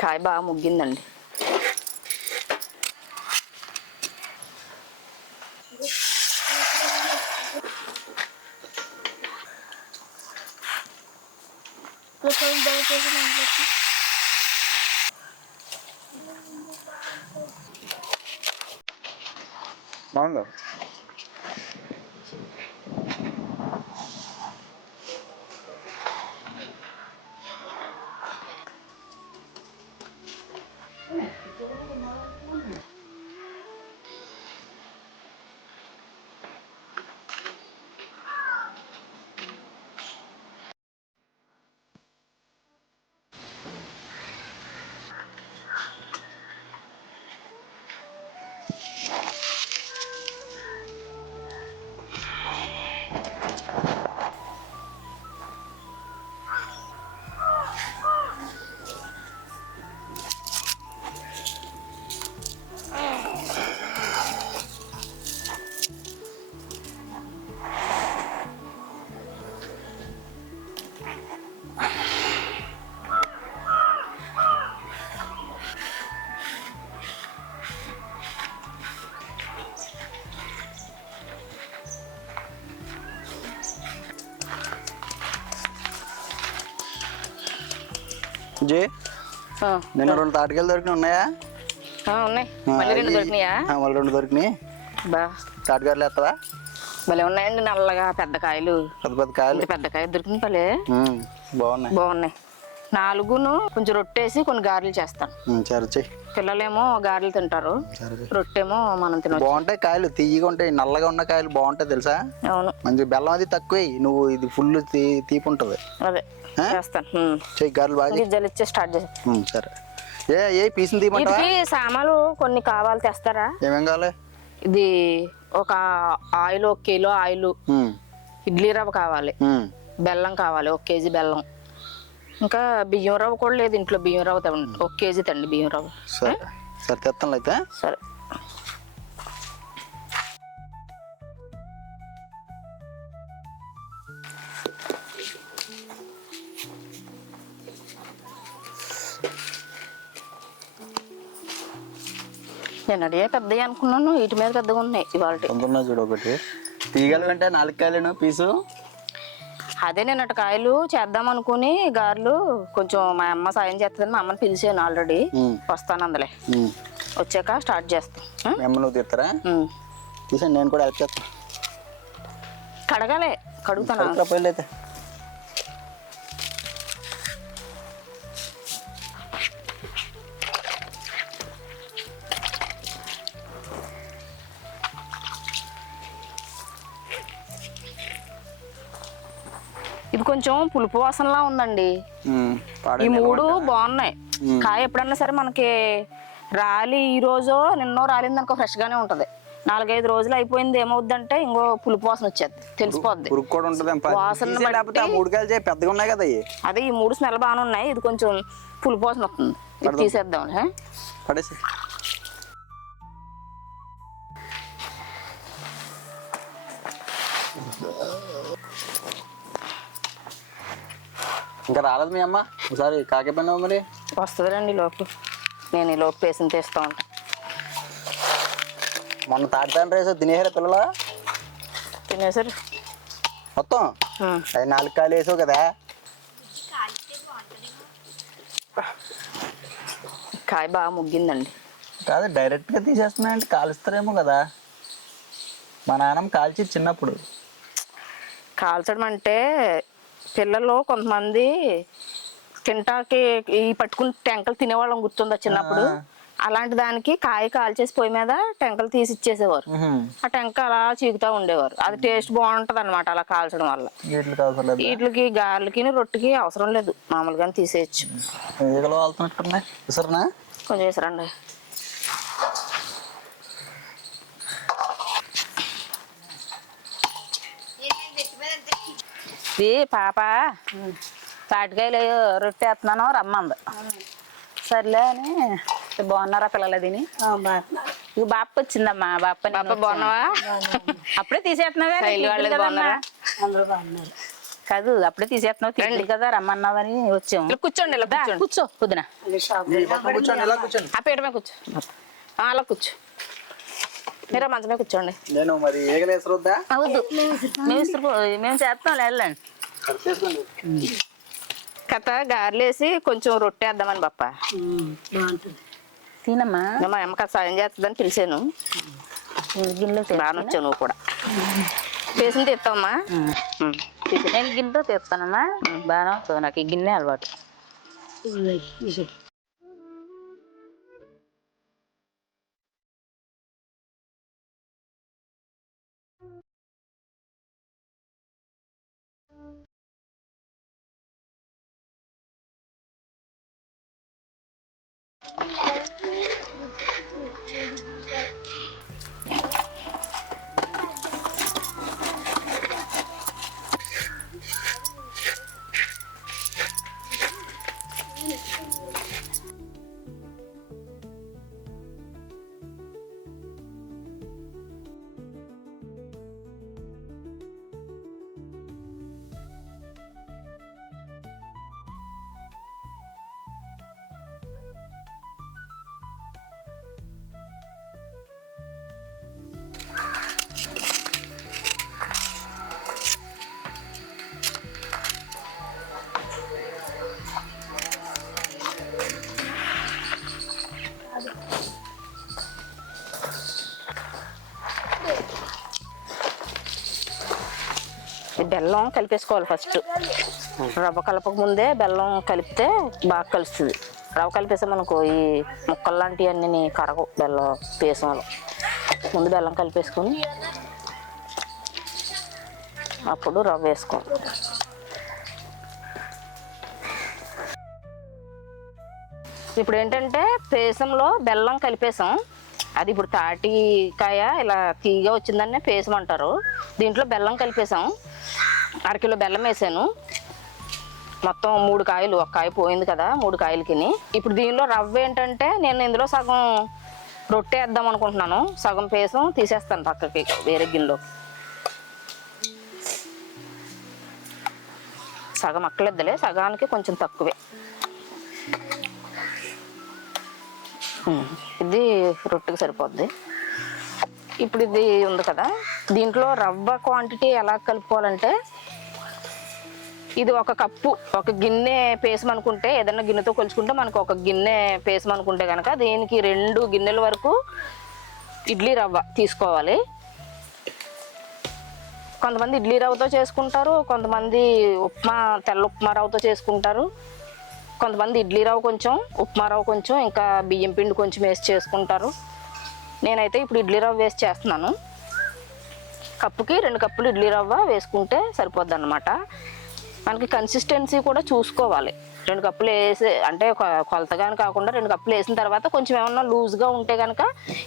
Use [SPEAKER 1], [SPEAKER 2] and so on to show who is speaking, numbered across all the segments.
[SPEAKER 1] కాయ బాగా ముగ్గిందండి
[SPEAKER 2] బాగుందా జే. నిన్న రెండు తాటికాయలు దొరికినాయి ఉన్నాయా?
[SPEAKER 1] ఉన్నాయి. మళ్ళీ రెండు దొరికినాయా?
[SPEAKER 2] మళ్ళీ రెండు దొరికినాయి.
[SPEAKER 1] బా.
[SPEAKER 2] తాటికాయలు ఎత్తవా?
[SPEAKER 1] భలే ఉన్నాయండి నల్లగా పెద్ద కాయలు.
[SPEAKER 2] పెద్ద పెద్ద కాయలు.
[SPEAKER 1] పెద్ద కాయ దొరికింది భలే.
[SPEAKER 2] బాగున్నాయి.
[SPEAKER 1] బాగున్నాయి. నాలుగును కొంచెం రొట్టేసి కొన్ని గారెలు చేస్తాను.
[SPEAKER 2] సరే చెయ్యి
[SPEAKER 1] పిల్లలేమో గారెలు తింటారు. రొట్టెమో మనం తినొచ్చు.
[SPEAKER 2] బాగుంటాయి కాయలు తీయగా ఉంటాయి నల్లగా ఉన్న కాయలు బాగుంటాయి తెలుసా?
[SPEAKER 1] అవును.
[SPEAKER 2] మంచి బెల్లం అది తక్కువే నువ్వు ఇది ఫుల్ తీ తీపి ఉంటుంది.
[SPEAKER 1] అదే? చేస్తాను.
[SPEAKER 2] చెయ్యి గారెలు బాగా చెయ్యి.
[SPEAKER 1] గిజ్జలు ఇచ్చే స్టార్ట్ చేసి
[SPEAKER 2] ఉమ్, సరే. ఏ ఏ పీసులు తీయమంటావా?
[SPEAKER 1] వీటికి సామాన్లు కొన్ని కావాలి తెస్తారా?
[SPEAKER 2] ఏమేం కావాలి?
[SPEAKER 1] ఇది ఒక ఆయిల్ ఒక కిలో ఆయిల్. ఇడ్లీ రవ్వ కావాలి. బెల్లం కావాలి ఒక కేజీ బెల్లం. ఇంకా బియ్యం రవ్వ కూడా లేదు ఇంట్లో. బియ్యం రవ్వ తెండి ఒక కేజీ తండి బియ్యం రవ్వ.
[SPEAKER 2] సరే. సరే తెస్తాను అయితే.
[SPEAKER 1] సరే. నేను అడిగే పెద్దవి అనుకున్నాను వీటి మీద పెద్దగా ఉన్నాయి ఇవాళ
[SPEAKER 2] చూడు ఒకటి. తీగలు అంటే నాలుగు కాయలేను పీసు?
[SPEAKER 1] అదే నేను అటు కాయలు చేద్దాం అనుకుని గారెలు కొంచెం మా అమ్మ సాయం చేస్తుందని మా అమ్మని పిలిచాను ఆల్రెడీ. వస్తాను అందులే. వచ్చాక స్టార్ట్ చేస్తాం.
[SPEAKER 2] అమ్మ నువ్వు నేను కూడా హెల్ప్ చేస్తాను
[SPEAKER 1] కడగాలే కడుగుతాను. ఇది కొంచెం పులుపు వాసనలా ఉందండి. ఈ మూడు. బాగున్నాయి. కాయ ఎప్పుడన్నా సరే మనకి రాలి ఈ రోజు నిన్నో రాలింది అనుకో ఫ్రెష్ గానే ఉంటది. నాలుగైదు రోజులు అయిపోయింది ఏమవుద్దంటే ఇంకో పులుపు వాసన వచ్చేది. తెలిసిపోద్ది. వాసన
[SPEAKER 2] పెద్దగా ఉన్నాయి కదా
[SPEAKER 1] అదే ఈ మూడు స్మెల్ బాగానే ఉన్నాయి. ఇది కొంచెం పులుపు వాసన వస్తుంది. తీసేద్దాం.
[SPEAKER 2] ఇంకా రాలేదు మీ అమ్మ? ఒకసారి కాకపోయినావు మరి.
[SPEAKER 1] వస్తుంది రండి లోపు. నేను ఈ లోపు పేసిన తీస్తూ ఉంటాను
[SPEAKER 2] మొన్న తాటిదాని రేసు తినేసారా పిల్లలు?
[SPEAKER 1] తినేసరి.
[SPEAKER 2] మొత్తం? అవి నాలుగు కాయలు వేసావు కదా?
[SPEAKER 1] కాయ బాగా ముగ్గిందండి.
[SPEAKER 2] కాదు డైరెక్ట్గా తీసేస్తున్నాయంటే కాలుస్తారేమో కదా. మా నాన్నమ్మ కాల్చి చిన్నప్పుడు.
[SPEAKER 1] కాల్చడం అంటే పిల్లలు కొంతమంది తింటాకి ఈ పట్టుకుని టెంకలు తినేవాళ్ళం గుర్తుందా చిన్నప్పుడు? అలాంటి దానికి కాయ కాల్చేసి పొయ్యి మీద టెంకలు తీసి ఇచ్చేసేవారు. ఆ టెంక అలా చీకుతా ఉండేవారు. అది టేస్ట్ బాగుంటది అనమాట అలా కాల్చడం వల్ల.
[SPEAKER 2] వీటికి
[SPEAKER 1] గార్లకి రొట్టెకి అవసరం లేదు. మామూలుగానే తీసేయచ్చు. కొంచెం వేసరండి. ఇది పాప. తాటికాయలు రొట్టె వేస్తున్నాను రమ్మంది. సర్లే అని బాగున్నారా పిల్లలు తిని ఇక బాప వచ్చిందమ్మా బాప బాప బాగున్నావా? అప్పుడే తీసేస్తున్నావా
[SPEAKER 3] కాదు అప్పుడే తీసేస్తున్నావు తిండి కదా రమ్మన్నావని వచ్చాము.
[SPEAKER 1] కూర్చోండి
[SPEAKER 3] కూర్చో పొద్దున
[SPEAKER 2] కూర్చోండి
[SPEAKER 1] ఆ పీట మీద కూర్చో. అలా కూర్చో. మీరు మంచం మీద కూర్చోండి.
[SPEAKER 2] నేను మరి ఏగలేసరొద్దా
[SPEAKER 3] మేము చేస్తాం వెళ్ళండి.
[SPEAKER 1] కథ గారెలేసి కొంచెం రొట్టె వేద్దామని బప్ప.
[SPEAKER 3] తినమ్మా.
[SPEAKER 1] మా అమ్మ కథ సాయం చేస్తుందని పిలిచాను. బాగా వచ్చావు నువ్వు కూడా. చేసింది తెస్తావమ్మా.
[SPEAKER 3] నేను గిన్నెతో తీస్తానమ్మా బాగా వస్తుంది నాకు ఈ గిన్నె అలవాటు.
[SPEAKER 1] Yeah. బెల్లం కలిపేసుకోవాలి ఫస్ట్. రవ్వ కలపక ముందే బెల్లం కలిపితే బాగా కలుస్తుంది. రవ్వ కలిపేసామనుకో ఈ ముక్కలు లాంటివన్నీ కరగవు బెల్లం పేసంలో ముందు బెల్లం కలిపేసుకొని అప్పుడు రవ్వ వేసుకోవాలి. ఇప్పుడు ఏంటంటే పేసంలో బెల్లం కలిపేసాం. అది ఇప్పుడు తాటికాయ ఇలా తీగ వచ్చిందనే పేసమంటారు. దీంట్లో బెల్లం కలిపేసాం అరకిలో బెల్లం వేసాను. మొత్తం మూడు కాయలు ఒక కాయ పోయింది కదా మూడు కాయలకి ఇప్పుడు దీనిలో రవ్వ ఏంటంటే నేను ఇందులో సగం రొట్టె వేద్దాం అనుకుంటున్నాను. సగం పేసం తీసేస్తాను పక్కకి వేరే గిన్నెలో. సగం అక్కలేద్దులే సగానికి కొంచెం తక్కువే. ఇది రొట్టెకి సరిపోద్ది. ఇప్పుడు ఇది ఉంది కదా దీంట్లో రవ్వ క్వాంటిటీ ఎలా కలుపుకోవాలంటే ఇది ఒక కప్పు ఒక గిన్నె పేసమనుకుంటే ఏదైనా గిన్నెతో కొలుచుకుంటే మనకు ఒక గిన్నె పేసమనుకుంటే కనుక దీనికి రెండు గిన్నెల వరకు ఇడ్లీ రవ్వ తీసుకోవాలి. కొంతమంది ఇడ్లీ రవ్వతో చేసుకుంటారు కొంతమంది ఉప్మా తెల్ల ఉప్మా రవ్వతో చేసుకుంటారు. కొంతమంది ఇడ్లీ రవ్వ కొంచెం ఉప్మా రవ్వ కొంచెం ఇంకా బియ్యం పిండి కొంచెం వేసి చేసుకుంటారు. నేనైతే ఇప్పుడు ఇడ్లీ రవ్వ వేసి చేస్తున్నాను. కప్పుకి రెండు కప్పులు ఇడ్లీ రవ్వ వేసుకుంటే సరిపోద్ది అనమాట మనకి కన్సిస్టెన్సీ కూడా చూసుకోవాలి. రెండు కప్పులు వేసి అంటే కొలతగాని కాకుండా రెండు కప్పులు వేసిన తర్వాత కొంచెం ఏమన్నా లూజ్గా ఉంటే కనుక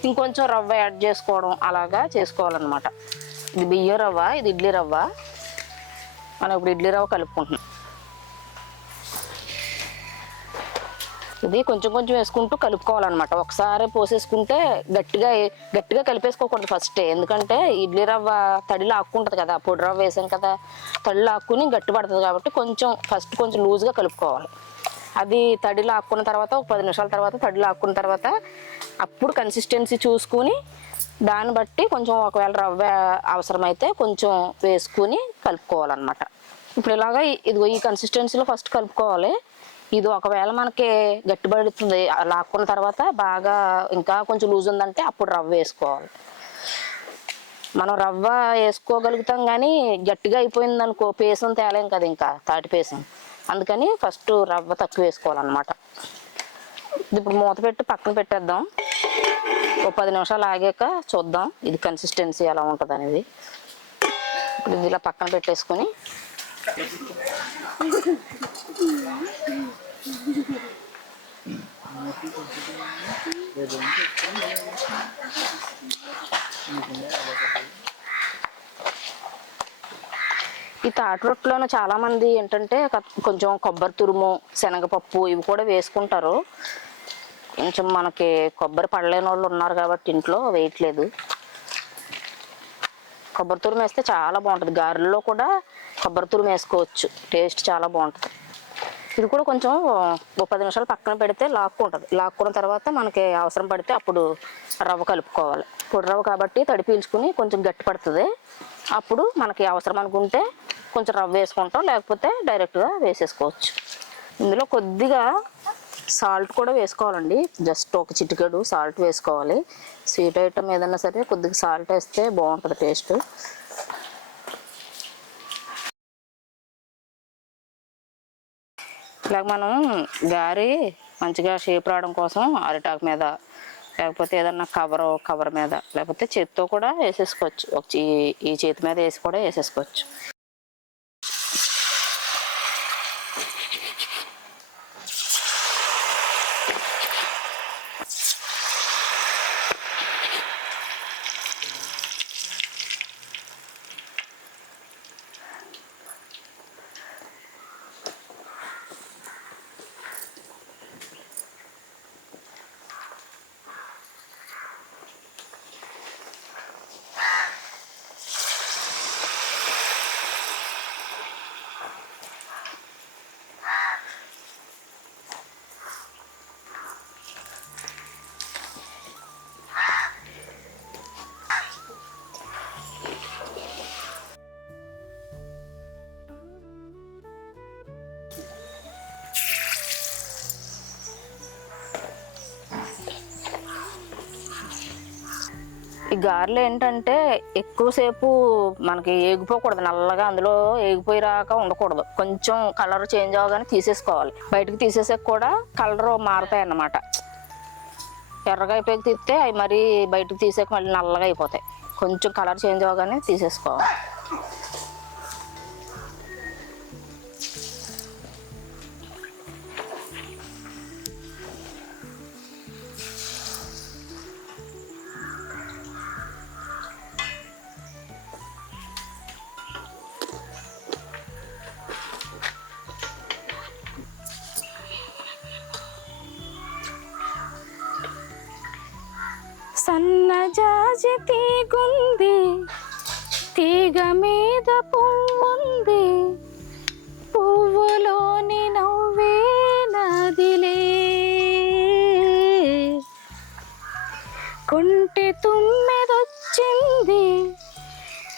[SPEAKER 1] ఇంకొంచెం రవ్వ యాడ్ చేసుకోవడం అలాగా చేసుకోవాలన్నమాట. ఇది బియ్యం రవ్వ ఇది ఇడ్లీ రవ్వ. మనం ఇప్పుడు ఇడ్లీ రవ్వ కలుపుకుంటున్నాం. ఇది కొంచెం కొంచెం వేసుకుంటూ కలుపుకోవాలన్నమాట. ఒకసారి పోసేసుకుంటే గట్టిగా గట్టిగా కలిపేసుకోకూడదు ఫస్ట్ ఎందుకంటే ఇడ్లీ రవ్వ తడి లాక్కుంటుంది కదా. పొడి రవ్వ వేసాం కదా. తడి లాక్కుని గట్టి పడుతుంది కాబట్టి కొంచెం ఫస్ట్ కొంచెం లూజ్గా కలుపుకోవాలి. అది తడి లాక్కున్న తర్వాత ఒక పది నిమిషాల తర్వాత తడి లాక్కున్న తర్వాత అప్పుడు కన్సిస్టెన్సీ చూసుకుని దాన్ని బట్టి కొంచెం ఒకవేళ రవ్వ అవసరమైతే కొంచెం వేసుకుని కలుపుకోవాలన్నమాట. ఇప్పుడు ఇలాగా ఇదిగో ఈ కన్సిస్టెన్సీలో ఫస్ట్ కలుపుకోవాలి. ఇది ఒకవేళ మనకి గట్టిపడుతుంది లాక్కున్న తర్వాత బాగా ఇంకా కొంచెం లూజ్ ఉందంటే అప్పుడు రవ్వ వేసుకోవాలి. మనం రవ్వ వేసుకోగలుగుతాం కానీ గట్టిగా అయిపోయింది అనుకో పేసం తేలేం కదా ఇంకా తాటి పేసం. అందుకని ఫస్ట్ రవ్వ తక్కువ వేసుకోవాలన్నమాట. ఇప్పుడు మూత పెట్టి పక్కన పెట్టేద్దాం. ఓ పది నిమిషాలు ఆగాక చూద్దాం ఇది కన్సిస్టెన్సీ ఎలా ఉంటుంది అనేది ఇప్పుడు ఇది ఇలా పక్కన పెట్టేసుకొని. ఈ తాటి రొట్టెలోనూ చాలా మంది ఏంటంటే కొంచెం కొబ్బరి తురుము శనగపప్పు ఇవి కూడా వేసుకుంటారు. కొంచెం మనకి కొబ్బరి పడలేని వాళ్ళు ఉన్నారు కాబట్టి ఇంట్లో వేయట్లేదు. కొబ్బరి తురుము వేస్తే చాలా బాగుంటుంది. గారెల్లో కూడా కొబ్బరి తురుము వేసుకోవచ్చు. టేస్ట్ చాలా బాగుంటుంది. ఇది కూడా కొంచెం ఓ పది నిమిషాలు పక్కన పెడితే లాక్కుంటుంది. లాక్కున్న తర్వాత మనకి అవసరం పడితే అప్పుడు రవ్వ కలుపుకోవాలి. పొడి రవ్వ కాబట్టి తడి పీల్చుకుని కొంచెం గట్టి పడుతుంది. అప్పుడు మనకి అవసరం అనుకుంటే కొంచెం రవ్వ వేసుకుంటాం. లేకపోతే డైరెక్ట్గా వేసేసుకోవచ్చు. ఇందులో కొద్దిగా సాల్ట్ కూడా వేసుకోవాలండి. జస్ట్ ఒక చిటికెడు సాల్ట్ వేసుకోవాలి. స్వీట్ ఐటమ్ ఏదైనా సరే కొద్దిగా సాల్ట్ వేస్తే బాగుంటుంది టేస్ట్ ఇలాగ మనం గారి మంచిగా షేప్ రావడం కోసం అరిటాకు మీద లేకపోతే ఏదన్నా కవర్ కవర్ మీద లేకపోతే చేతితో కూడా వేసేసుకోవచ్చు. ఒక ఈ చేతి మీద వేసి కూడా వేసేసుకోవచ్చు. ఈ గారెలు ఏంటంటే ఎక్కువసేపు మనకి ఏగిపోకూడదు. నల్లగా అందులో ఏగిపోయి రాక ఉండకూడదు. కొంచెం కలర్ చేంజ్ అవగానే తీసేసుకోవాలి. బయటకు తీసేసాక కూడా కలర్ మారుతాయి అన్నమాట ఎర్రగా అయిపోయి తీస్తే అవి మరీ బయటకు తీసాక మళ్ళీ నల్లగా అయిపోతాయి. కొంచెం కలర్ చేంజ్ అవగానే తీసేసుకోవాలి.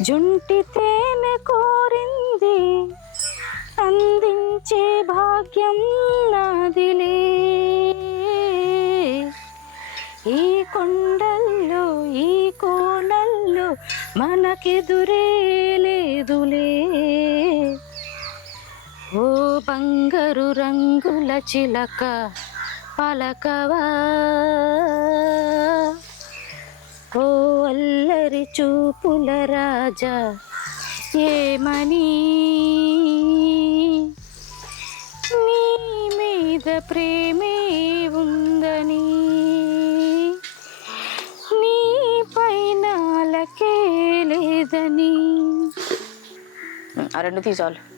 [SPEAKER 1] జుంటి తేనె కోరింది అందించే భాగ్యం నాదిలే. ఈ కొండల్లో ఈ కోణల్లో మనకెదురే లేదులే. ఓ బంగారు రంగుల చిలక పలకవా? ఓ అల్లరి చూపుల రాజా ఏమని? నీ మీద ప్రేమే ఉందని నీ పైన లేదని. ఆ రెండు తీసాలు.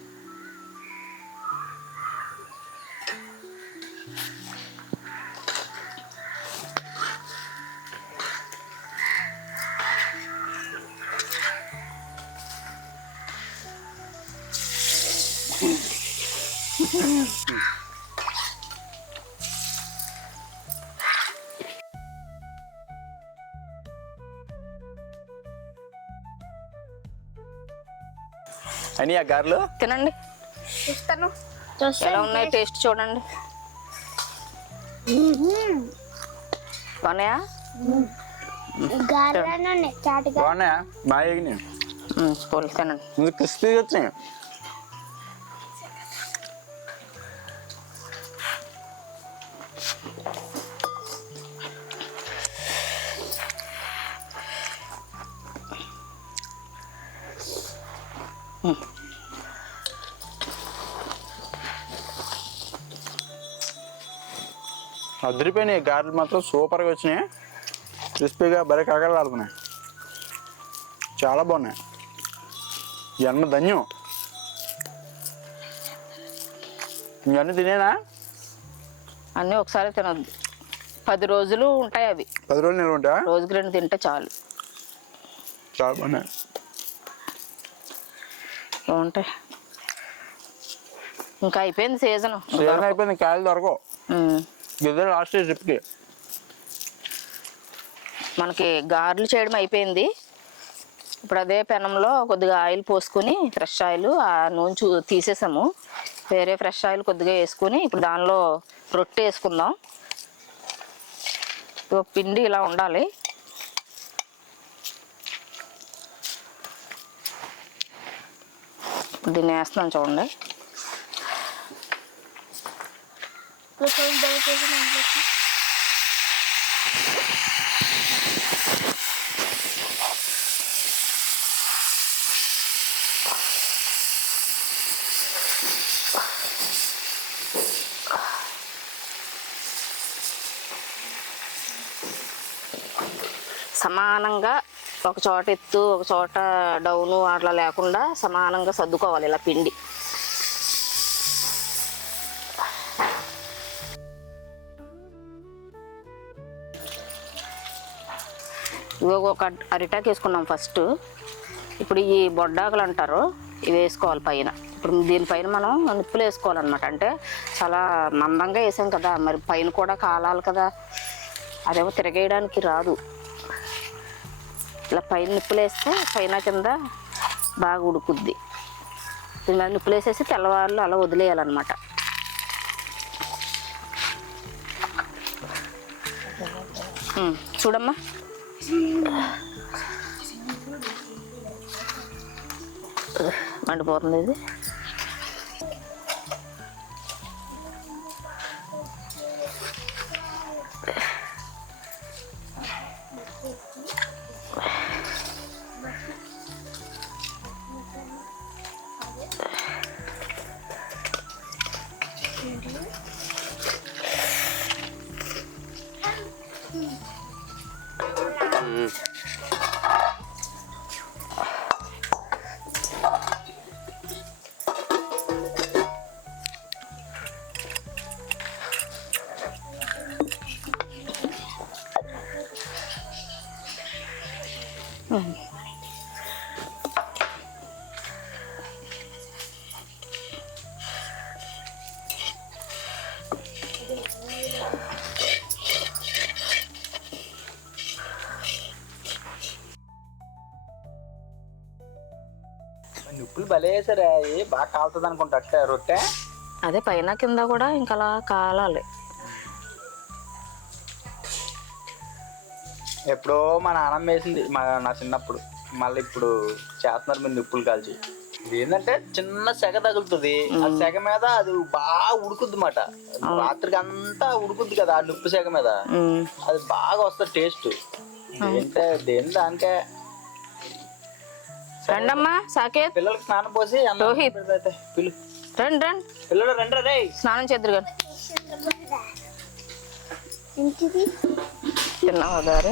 [SPEAKER 2] అని ఆ గారెలు?
[SPEAKER 1] తినండి.
[SPEAKER 4] ఇస్తాను.
[SPEAKER 1] ఎలా ఉన్నాయి టేస్ట్ చూడండి. బాగున్నాయా?
[SPEAKER 2] బాగున్నాయా? బాగా
[SPEAKER 1] తినండి.
[SPEAKER 2] క్రిస్పీగా వచ్చినాయి. అదిరిపోయినాయి. గారెలు మాత్రం సూపర్గా వచ్చినాయి. క్రిస్పీగా భలే కాకలాడుతున్నాయి చాలా బాగున్నాయి. జన్మ ధన్యం. ఇవన్నీ తినేనా?
[SPEAKER 1] అన్నీ ఒకసారి తినొద్దు. పది రోజులు ఉంటాయి అవి.
[SPEAKER 2] పది రోజులు నిల్వ ఉంటా
[SPEAKER 1] రోజుకి రెండు తింటే చాలు.
[SPEAKER 2] చాలా బాగున్నాయి.
[SPEAKER 1] ఏముంటాయి ఇంకా అయిపోయింది సీజన్.
[SPEAKER 5] సీజన్ అయిపోయింది కాయలు దొరకవు. ఇదే లాస్ట్ ట్రిప్కి
[SPEAKER 1] మనకి గారెలు చేయడం అయిపోయింది. ఇప్పుడు అదే పెనంలో కొద్దిగా ఆయిల్ పోసుకొని ఫ్రెష్ ఆయిల్ ఆ నూనె చూ తీసేసాము. వేరే ఫ్రెష్ ఆయిల్ కొద్దిగా వేసుకొని ఇప్పుడు దానిలో రొట్టె వేసుకుందాం. పిండి ఇలా ఉండాలి. ఇప్పుడు దీన్ని వేస్తున్నాను చూడండి. సమానంగా ఒక చోట ఎత్తు ఒక చోట డౌను అట్లా లేకుండా సమానంగా సర్దుకోవాలి ఇలా పిండి. ఇవి ఒక అరిటాకు వేసుకున్నాం ఫస్ట్ ఇప్పుడు ఈ బొడ్డాకులు అంటారు ఇవి వేసుకోవాలి పైన. ఇప్పుడు దీనిపైన మనం నిప్పులు వేసుకోవాలన్నమాట. అంటే చాలా మందంగా వేసాం కదా మరి పైన కూడా కాలాలి కదా. అదేమో తిరగేయడానికి రాదు. ఇలా పైన నిప్పులు వేస్తే పైన కింద బాగా ఉడుకుద్ది. దీని మీద నిప్పులు వేసేసి తెల్లవారులు అలా వదిలేయాలన్నమాట. చూడమ్మా. మండిపోతుంది ఇది.
[SPEAKER 2] నిప్పులు భలే వేసారా బాగా కాలుతుంది అనుకుంటా రొట్టె.
[SPEAKER 1] అదే పైన కింద కూడా ఇంకా అలా కాలాలి.
[SPEAKER 2] ఎప్పుడో మా నాన్నమ్మ వేసింది మా నా చిన్నప్పుడు. మళ్ళీ ఇప్పుడు చేస్తున్నారు మీరు నిప్పులు కాల్చి. ఇది ఏంటంటే చిన్న సెగ తగులుతుంది. ఆ సెగ మీద అది బాగా ఉడుకుద్ది మాట రాత్రికి అంతా ఉడుకుద్ది కదా ఆ నిప్పు సెగ మీద. అది బాగా వస్తుంది టేస్ట్. ఏంటంటే దేని దానికే.
[SPEAKER 1] రండమ్మా సాకేత్.
[SPEAKER 2] పిల్లలకి స్నానం పోసి అన్నం
[SPEAKER 1] రోహిత్.
[SPEAKER 2] పెడతాయితే. పిలు.
[SPEAKER 1] రండి రండి.
[SPEAKER 2] పిల్లలు రండి రే
[SPEAKER 1] స్నానం చేద్దరు కానీ తిన్నావా గారు?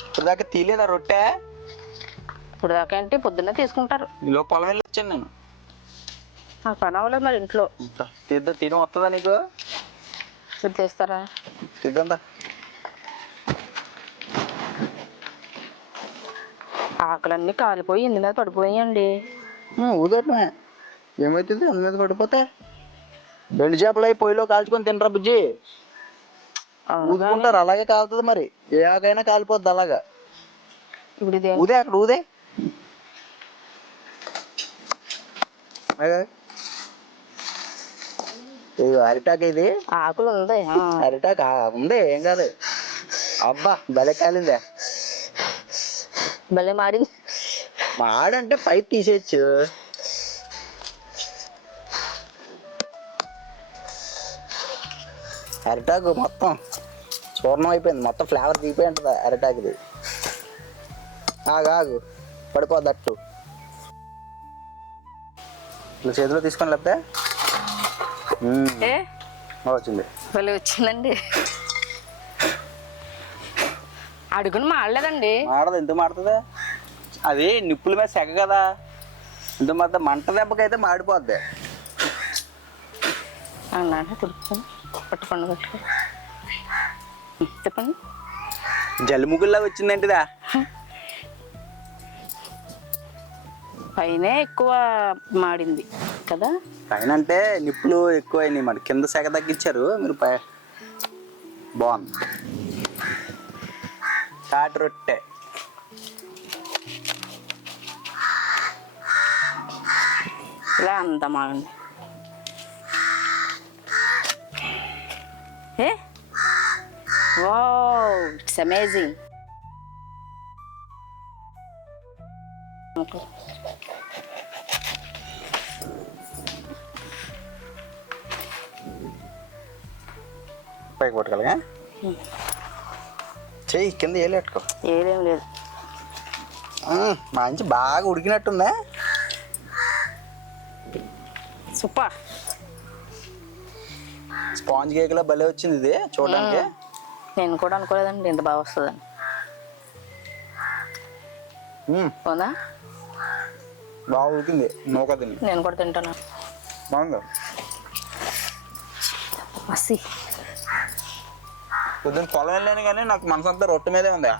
[SPEAKER 5] ఇప్పుడు దాకా తీలేదా రొట్టె?
[SPEAKER 1] ఇప్పుడు దాకా అంటే పొద్దున్నే తీసుకుంటారు.
[SPEAKER 5] ఈలో పొలం వెళ్ళి వచ్చాను నేను.
[SPEAKER 1] నాకు పని అవ్వలేదు మరి ఇంట్లో.
[SPEAKER 5] తీద్దాం తిని వస్తుందా నీకు?
[SPEAKER 1] మీరు తీస్తారా?
[SPEAKER 5] తీద్దా
[SPEAKER 1] ఆకులన్నీ కాలిపోయి ఇంటి మీద పడిపోయాయండి.
[SPEAKER 5] ఊదటమే. ఏమవుతుంది అందు మీద పడిపోతే? బెండి చేపలు అయి పొయ్యిలో కాల్చుకొని తినరా బుజ్జి? ఊదుకుంటారు అలాగే కాలుతుంది మరి. ఆకైనా కాలిపోద్ది అలాగా.
[SPEAKER 1] ఇప్పుడు ఇదే
[SPEAKER 5] ఊదే. అక్కడ ఊదే అరిటాక్ ఇది?
[SPEAKER 1] ఆకులు ఉంది.
[SPEAKER 5] అరిటాక్ ఉంది ఏం కాదు. అబ్బా భలే కాలిందే.
[SPEAKER 1] భలే మాడింది.
[SPEAKER 5] మాడంటే పైప్ తీసేయచ్చు. అరిటాకు మొత్తం. చూర్ణం అయిపోయింది. మొత్తం ఫ్లేవర్ దిగిపోయి ఉంటుంది అరిటాకుది ఆగు ఆగు. పడిపోద్ది అట్టు ఇలా చేతిలో తీసుకొని లేకపోతే వచ్చింది.
[SPEAKER 1] భలే వచ్చిందండి. అడుగును మాడలేదండి.
[SPEAKER 5] మాడదు ఎందుకు మాడుతుంది? అది నిప్పుల మీద సెగ కదా. ఇంత మొత్తం మంట దెబ్బకైతే మాడిపోద్ది.
[SPEAKER 1] తిప్పుకొని పట్టుకోండి పట్టుకో చెప్పండి.
[SPEAKER 5] జల్లిముగ్గుల్లా వచ్చిందంటిదా?
[SPEAKER 1] పైనే ఎక్కువ మాడింది కదా?
[SPEAKER 5] పైన అంటే నిప్పులు ఎక్కువైనాయి మరి. కింద సెగ తగ్గించారు. మీరు పై బాగుంది. తాటి రొట్టె.
[SPEAKER 1] ఇలా అంత మాగండి ఏ? వో ఇట్స్ అమేజింగ్
[SPEAKER 5] పైకి పట్టుకోలేగా చెయ్యి కింద ఏలు పెట్టుకో.
[SPEAKER 1] ఏదేం లేదు.
[SPEAKER 5] మంచి బాగా ఉడికినట్టుందా.
[SPEAKER 1] సూపర్.
[SPEAKER 5] స్పాంజ్ కేక్లో భలే వచ్చింది ఇది చూడడానికి.
[SPEAKER 1] నేను కూడా అనుకోలేదండి ఇంత బాగా వస్తుందని. అవునా?
[SPEAKER 5] బాగా ఉడికింది నూక తిని.
[SPEAKER 1] నేను కూడా తింటాను.
[SPEAKER 5] బాగుంది?
[SPEAKER 1] మసి.
[SPEAKER 5] పొద్దున్న పొలం వెళ్ళాను కానీ నాకు మనసంతా రొట్టె మీదే ఉంది?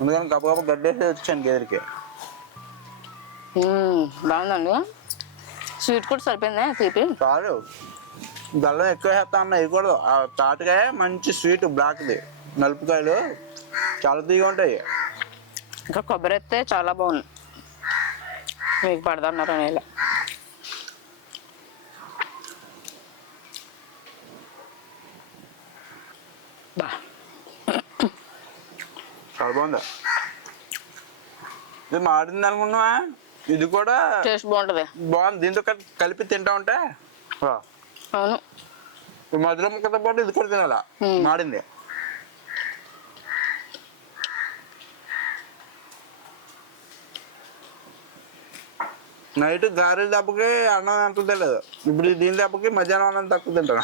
[SPEAKER 5] అందుకని గబ గబ గడ్డేసి వచ్చాను గెదిరికి
[SPEAKER 1] బాగుందండి. స్వీట్ కూడా సరిపోయిందా తీపి?
[SPEAKER 5] చాలు బెల్లం ఎక్కువ వేస్తా అన్న వేయకూడదు. ఆ తాటికాయ మంచి స్వీట్ బ్లాక్ది నలుపుకాయలు చాలా తీగా ఉంటాయి.
[SPEAKER 1] ఇంకా కొబ్బరి అయితే చాలా బాగుంది మీకు పడదన్నారు బా.
[SPEAKER 5] చాలా బాగుంది. ఇది మాడింది అనుకున్నావా? ఇది కూడా
[SPEAKER 1] టేస్ట్ బాగుంటుంది.
[SPEAKER 5] బాగుంది. దీంతో కల్- కలిపి తింటా ఉంటే?
[SPEAKER 1] అవును.
[SPEAKER 5] మధుర ముక్కతో పాటు ఇది కూడా తినాలా. మాడింది. నైట్ గారెల దెబ్బకి అన్నం ఎంత తెలియదు ఇప్పుడు దీని దెబ్బకి మధ్యాహ్నం అన్నం తక్కువ తింటాను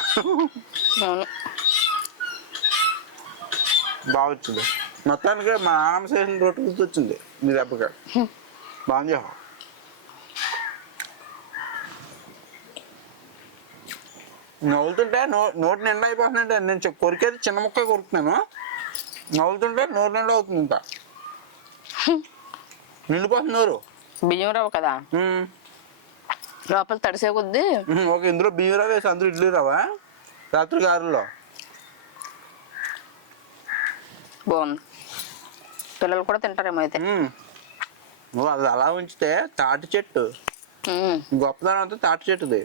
[SPEAKER 5] బాగా వచ్చింది. మొత్తానికి మా నాన్నమ్మ చేసిన రొట్టె గుర్తు వచ్చింది మీ దెబ్బకి. బాగా నవ్వుతుంటే నో నోటి నిండా అయిపోతుందంటే నేను కొరికేది చిన్న ముక్క కొరుకుతున్నాను. నవ్వుతుంటే నోరు నిండా అవుతుంది ఇంకా నిండిపోతుంది నోరు.
[SPEAKER 1] బియ్యం రవ్వ కదా. లోపల తడిసే కొద్దీ
[SPEAKER 5] ఒక ఇందులో బియ్యం రవ్వ వేసి అందరూ ఇడ్లీ రవ్వ రాత్రి గారుల్లో.
[SPEAKER 1] బాగుంది. పిల్లలు కూడా తింటారేమో అయితే.
[SPEAKER 5] నువ్వు అది అలా ఉంచితే తాటి చెట్టు. గొప్పదనం అంతా తాటి చెట్టుది.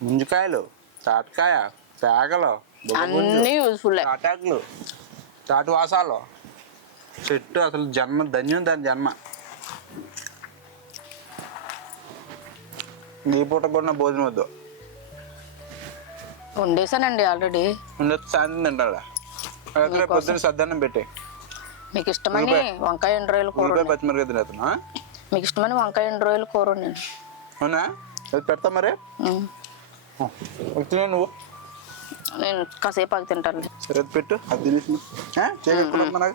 [SPEAKER 5] ముంజికాయలు తాటికాయ తేగలు
[SPEAKER 1] అన్నీ
[SPEAKER 5] తాటాకులు తాటి వాసాలు చెట్టు అసలు జన్మ ధన్యం దాని జన్మ. నీ పూట కూడా భోజనం వద్దు.
[SPEAKER 1] వండేసానండి ఆల్రెడీ
[SPEAKER 5] ఉండొచ్చు సాయంత్రం తింటాడా రేపు పొద్దున్న సద్దన్నం పెట్టి.
[SPEAKER 1] మీకు ఇష్టమని. వంకాయ ఎండు రొయ్యలు కూర.
[SPEAKER 5] పచ్చిమిరకాయ తినేస్తున్నా
[SPEAKER 1] మీకు ఇష్టమని వంకాయ ఎండు రొయ్యలు కూర నేను
[SPEAKER 5] అవునా? పెడతా మరి. వచ్చినా నువ్వు?
[SPEAKER 1] నేను కాసేపు ఆగి తింటాను.
[SPEAKER 5] సరే పెట్టు. అది చేయకుండా నాకు.